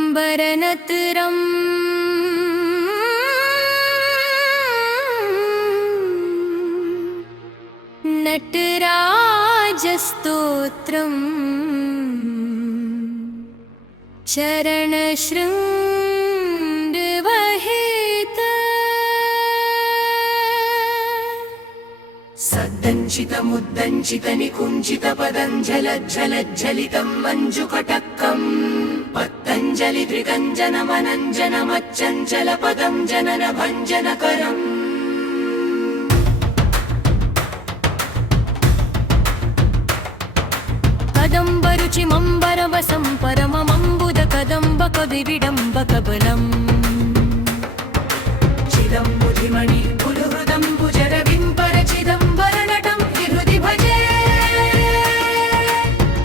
चिदंबरनतरं नटराजस्तोत्रं चरणशृङ्गवहेत सद्दञ्चितमुद्दञ्चितनिकुञ्चितपदञ्जलज्जलज्जलितं मञ्जुकटकम् पत्तञ्जलित्रिकञ्जनमनञ्जनमच्चञ्चलपदं जननभञ्जनकरम् कदम्बरुचिमम्बरवसं परममम्बुदकदम्बकविविडम्बकबलम् चिदम्बुधिमणि पुलहृदम्बुजरविम्परचिदम्बरनटं हृदि भजे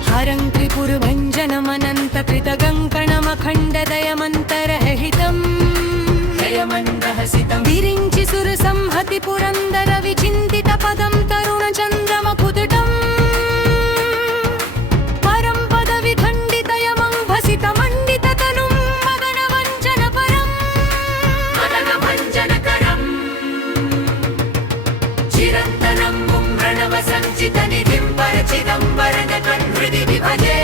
हरं त्रिपुरभञ्जनमनन्तकृतगङ्कणमखण्डदयमन्तरहितं जयमन्दहसितं विरिञ्चि सुरसंहति पुरन्दर विचिन्तितपदं तरुणचन्द्रमकुतुटम् परं पदविखण्डितयमङ्भसितमण्डिततनुं मदनभञ्जनपरम् मदनभञ्जनकरम् चिरन्तनं प्रणवसञ्चितनिधिं परचिदम्बरनटं हृदि विभजे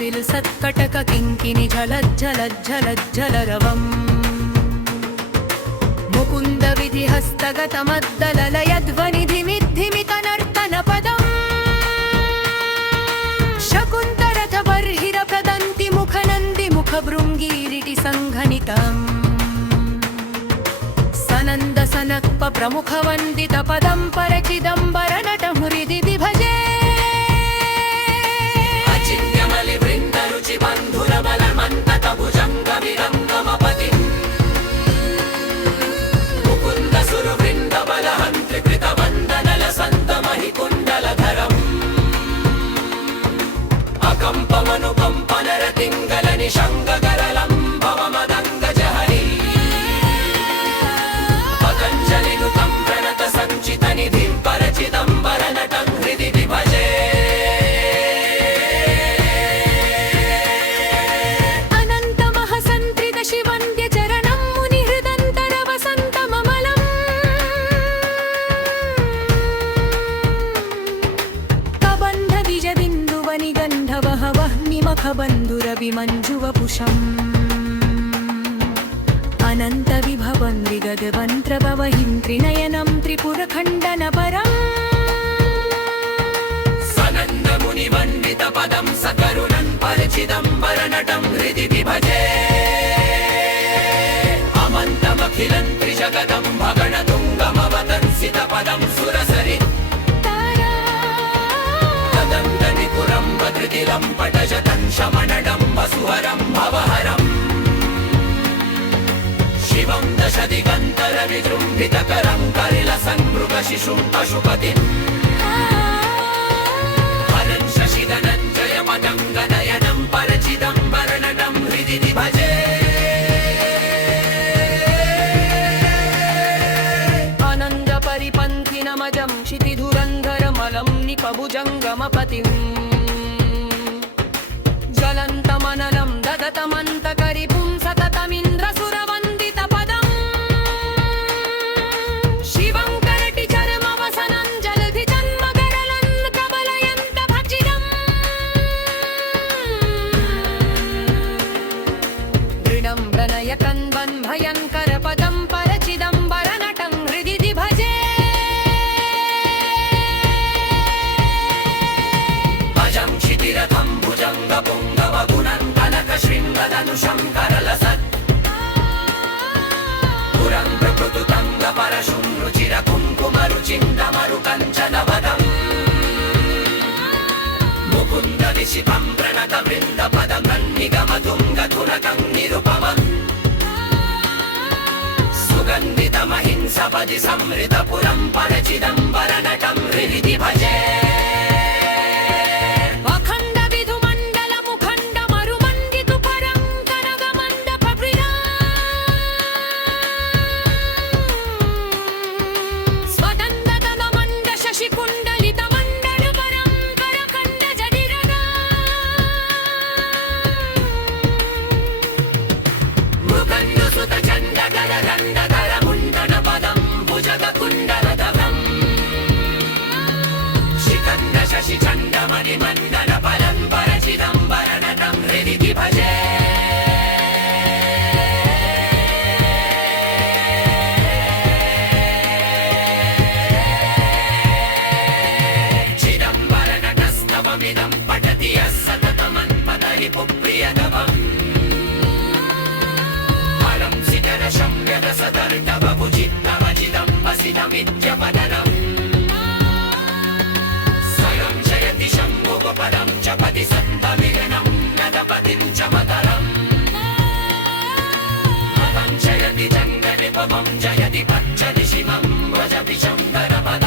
विलसत्कटक किङ्किणि झलज्झलज्झलज्झलरवम् मुकुन्द विधिहस्तगतमद्दललयध्वनिधिमिद्धिमितनर्तनपदम् शकुन्तरथबर्हिरप्रदन्ति मुखनन्दि मुखभृङ्गीरिटि सङ्घनितम् सनन्द सनक्प प्रमुखवन्दितपदं परचिदम्बरनटं हृदि विभजे बन्धुरबलमन्तभुजङ्गविरङ्गमपतिं मुकुन्दसुरवृन्दबलहन्त्रिकृतवन्दनलसन्तमहिकुण्डलधरम् अकम्पमनुकम्पनरतिङ्गलनिशङ्गकरलं भवमदङ्गजहरी पतञ्जलिनुतं प्रणतसञ्चितनिधिं परचिदम्बरनटं हृदि विभजे बन्धुरविमञ्जुवपुषम् अनन्तविभवं विगतवन्त्रभवहिं त्रिनयनं त्रिपुरखण्डनपरम् सनन्दमुनिवन्दितपदं सकरुणं परचिदम्बरनटं हृदि विभजे अमन्तमखिलं त्रिजगदं भगणतुङ्गमवतंसितपदं सुरसरित् कदम्बनिपुरं वदृतिलं पटजतं शमनडं वसुहरं भवहरम् शिवं दशदिगन्तरविजृम्भितकरं कलिलसन्मृगशिशुं पशुपतिम् हरं शशिधनञ्जयमदङ्गनयनं परचिदम्बरनटं हृदि विभजे आनन्दपरिपन्थिनमजं क्षितिधुरन्धरमलं निपभुजङ्गमपतिम् ज्वलन्तमनलं ददतमन्तकरिपुं सततमिन्द्रसुरवन्दितपदम् शिवं करटिचर्मवसनं जलधिजन्मगरलं कबलयन्तभजिदम् दृढं प्रणयकन्वन् भयङ्करपदं परचिदम्बरनटं हृदि विभजे भजं क्षितिरथं भुजङ्गपुङ्गवगुणं कनकशृङ्गदनुशङ्करलसत् पुरं प्रकृतुतङ्गपरशुं रुचिरकुङ्कुमरुचिन्दमरुकञ्चनवदम् मुकुन्दविशिपं प्रणतवृन्दपदं निगमतु तुङ्गतुरकं निरुपमम् सुगन्धितमहिंसपदि संहृतपुरं परचिदम्बरनटं हृदि भजे अखण्ड विधुमण्डल मुखण्ड मरुमण्डितु परं कनकमण्डप स्वदन्दतमण्ड शशिकुण्डलित मण्डल परं करखण्ड जडिरगा मृकण्डु सुत चण्डकर रण्डधर मुण्डनपदं भुजगकुण्डलधरम् शिखण्ड शशि चण्डमणिमण्डल परं परचिदम्बरनटं हृदि भजे चिदम्बरनटस्तवमिदं पठति यः सततमन्मदरिपुप्रियतमम् फलं सितरशम्यरसतर्तवभुजित्तवचिदम्बसितमित्यपदनम् स्वयं जयति शम्भुगपदं च पदि सन्तमिलनं नदपतिं च मकरम् पदं जयति जङ्गनिपवं जयति पच्चदिशिमं व्रजति शङ्करपदम्